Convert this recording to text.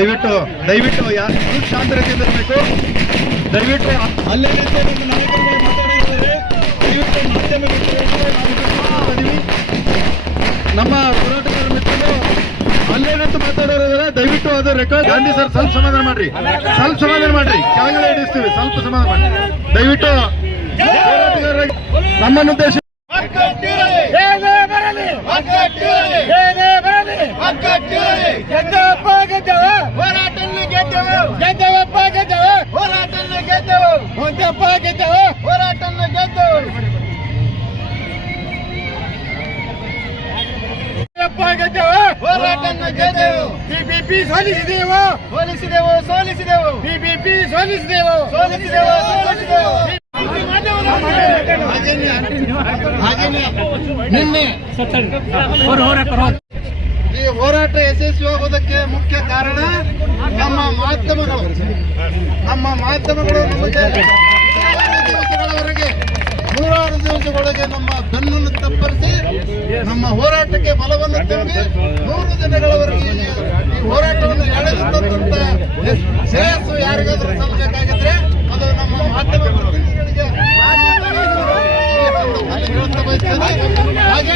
ದಯವಿಟ್ಟು ದಯವಿಟ್ಟು ಸ್ವಲ್ಪ ಶಾಂತತೆಯಿಂದ ಇರಬೇಕು. ದಯವಿಟ್ಟು ಅಲ್ಲೇ ನಾಯಕರುಗಳು ಮಾತಾಡಿದ್ದಾರೆ. ದಯವಿಟ್ಟು ಮಾಧ್ಯಮಕ್ಕೆ ನಮ್ಮ ಹೋರಾಟಗಾರ ಮಿತ್ರರು ಅಲ್ಲೇ ನಿಂತು ಮಾತಾಡೋರಿದ್ದಾರೆ. ದಯವಿಟ್ಟು ಅದು ರೆಕಾರ್ಡ್. ಗಾಂಧಿ ಸರ್ ಸ್ವಲ್ಪ ಸಮಾಧಾನ ಮಾಡ್ರಿ, ಸ್ವಲ್ಪ ಸಮಾಧಾನ ಮಾಡ್ರಿ, ಕೆಳಗಡೆ ಹಿಡಿಸ್ತೀವಿ, ಸ್ವಲ್ಪ ಸಮಾಧಾನ ಮಾಡ್ರಿ ದಯವಿಟ್ಟು. ಹೋರಾಟಗಾರರಾಗಿ ನಮ್ಮನ್ನು ಉದ್ದೇಶ ಬಿಜೆಪಿ ಸೋಲಿಸಿದೆವು ಸೋಲಿಸಿದೆವು ಸೋಲಿಸಿದೆವು ಬಿಜೆಪಿ ಸೋಲಿಸಿದೆವು ಸೋಲಿಸಿದೆವು ಸೋಲಿಸಿದೆವು. ನಿನ್ನೆ ಈ ಹೋರಾಟ ಯಶಸ್ವಿಯಾಗುವುದಕ್ಕೆ ಮುಖ್ಯ ಕಾರಣ ನಮ್ಮ ಮಾಧ್ಯಮಗಳು. ನೂರಾರು ದಿವಸಗಳವರೆಗೆ ನಮ್ಮ ಬೆನ್ನನ್ನು ತಪ್ಪರಿಸಿ ನಮ್ಮ ಹೋರಾಟಕ್ಕೆ ಬಲವನ್ನು ತುಂಬಿ 100 ದಿನಗಳವರೆಗೆ ಈ ಹೋರಾಟವನ್ನು ಎಳೆದಂತ ಶ್ರೇಯಸ್ಸು ಯಾರಿಗಾದ್ರೂ ಸಲ್ಲಬೇಕಾಗಿದ್ರೆ ಅದು ನಮ್ಮ ಮಾಧ್ಯಮ ಪ್ರತಿನಿಧಿಗಳಿಗೆ ಹೇಳ್ತಾ ಬಯಸ್ತೇನೆ. ಹಾಗೆ